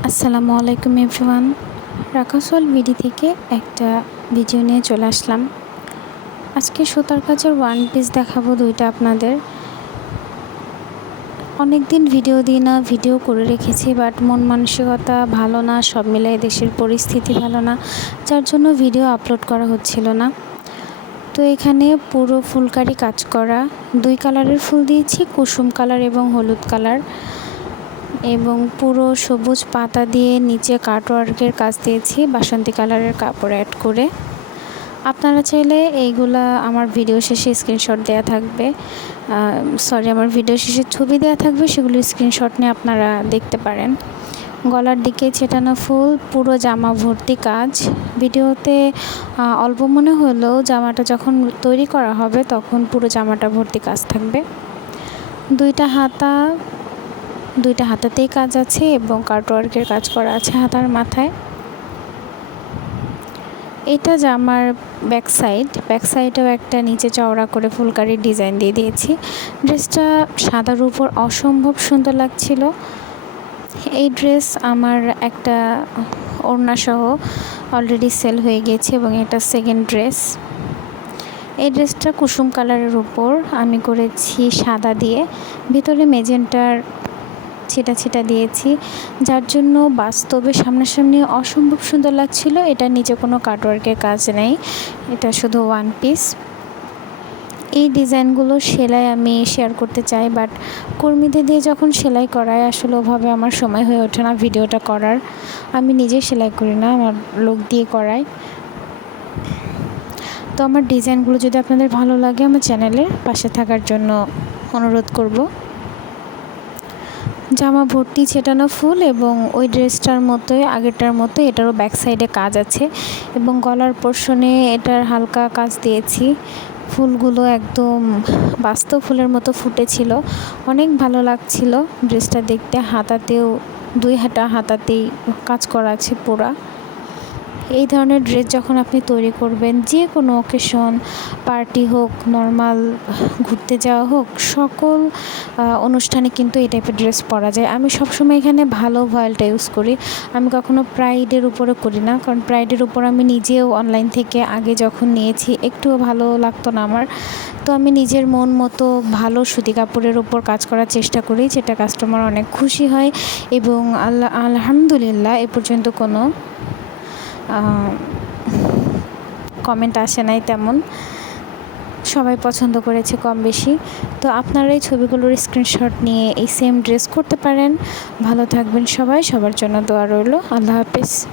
আসসালামু আলাইকুম everyone. রাকাসল BD থেকে একটা ভিডিও নিয়ে চলে আসলাম। আজকে সুতার কাজের ওয়ান পিস দেখাবো দুইটা আপনাদের। অনেক দিন ভিডিও দিই না, ভিডিও করে রেখেছি, বাট মন মানসিকতা ভালো না, সব মিলাই দেশের পরিস্থিতি ভালো না, যার জন্য ভিডিও আপলোড করা হচ্ছিল না। তো এখানে পুরো ফুলকারি কাজ করা। দুই কালারের ফুল দিয়েছি, কুসুম কালার এবং হলুদ কালার। এবং পুরো সবুজ পাতা দিয়ে নিচে কাটওয়ার্কের কাজ দিয়েছি, বাসন্তী কালারের কাপড় অ্যাড করে। আপনারা চাইলে এইগুলা আমার ভিডিও শেষে স্ক্রিনশট দেওয়া থাকবে। সরি আমার ভিডিও শেষে ছবি দেওয়া থাকবে, সেগুলো স্ক্রিনশট নিয়ে আপনারা দেখতে পারেন। গলার দিকে ছেটানো ফুল, পুরো জামা ভর্তি কাজ। ভিডিওতে অল্প মনে হলেও জামাটা যখন তৈরি করা হবে, তখন পুরো জামাটা ভর্তি কাজ থাকবে। দুইটা হাতা দুইটা হাতাতেই কাজ আছে এবং কার্টওয়ার্কের কাজ করা আছে হাতার মাথায়। এটা জামার ব্যাক সাইড ব্যাক সাইডেও একটা নিচে চওড়া করে ফুলকারির ডিজাইন দিয়ে দিয়েছি। ড্রেসটা সাদার উপর অসম্ভব সুন্দর লাগছিল। এই ড্রেস আমার একটা ওড়নাসহ অলরেডি সেল হয়ে গেছে এবং এটা সেকেন্ড ড্রেস এই ড্রেসটা কুসুম কালারের উপর আমি করেছি সাদা দিয়ে। ভিতরে মেজেন্টার ছিটা ছিটা দিয়েছি। যার জন্য বাস্তবে সামনাসামনি অসম্ভব সুন্দর লাগছিল। এটা নিচে কোনো কাটওয়ার্কের কাজ নেই। এটা শুধু ওয়ান পিস এই ডিজাইনগুলো সেলাই আমি শেয়ার করতে চাই বাট কর্মীদের দিয়ে যখন সেলাই করায় আসলে ওভাবে আমার সময় হয়ে ওঠে না ভিডিওটা করার। আমি নিজে সেলাই করি না, আমার লোক দিয়ে করাই। তো আমার ডিজাইনগুলো যদি আপনাদের ভালো লাগে, আমার চ্যানেলের পাশে থাকার জন্য অনুরোধ করব। জামা ভর্তি ছেটানো ফুল এবং ওই ড্রেসটার মতোই, আগেরটার মতো এটারও ব্যাক সাইডে কাজ আছে এবং গলার পোর্শনে এটার হালকা কাজ দিয়েছি। ফুলগুলো একদম বাস্তব ফুলের মতো ফুটেছিল। অনেক ভালো লাগছিল। ড্রেসটা দেখতে হাতাতেও, দুই হাঁটা হাতাতেই কাজ করা আছে পুরা। এই ধরনের ড্রেস যখন আপনি তৈরি করবেন, যে কোনো অকেশন পার্টি হোক নর্মাল ঘুরতে যাওয়া হোক, সকল অনুষ্ঠানে কিন্তু এই টাইপের ড্রেস পরা যায়। আমি সবসময় এখানে ভালো ভয়েলটা ইউজ করি। আমি কখনো প্রাইডের উপরে করি না, কারণ প্রাইডের উপর আমি নিজেও অনলাইন থেকে আগে যখন নিয়েছি, একটুও ভালো লাগতো না আমার। তো আমি নিজের মন মতো ভালো সুতি কাপড়ের উপর কাজ করার চেষ্টা করি, যেটা কাস্টমার অনেক খুশি হয় এবং আল্লাহ আলহামদুলিল্লাহ এ পর্যন্ত কোনো কমেন্ট আসে নাই তেমন। সবাই পছন্দ করেছে কম বেশি। তো আপনারা এই ছবিগুলোর স্ক্রিনশট নিয়ে এই সেম ড্রেস করতে পারেন। ভালো থাকবেন সবাই, সবার জন্য দোয়া রইল। আল্লাহ হাফেজ।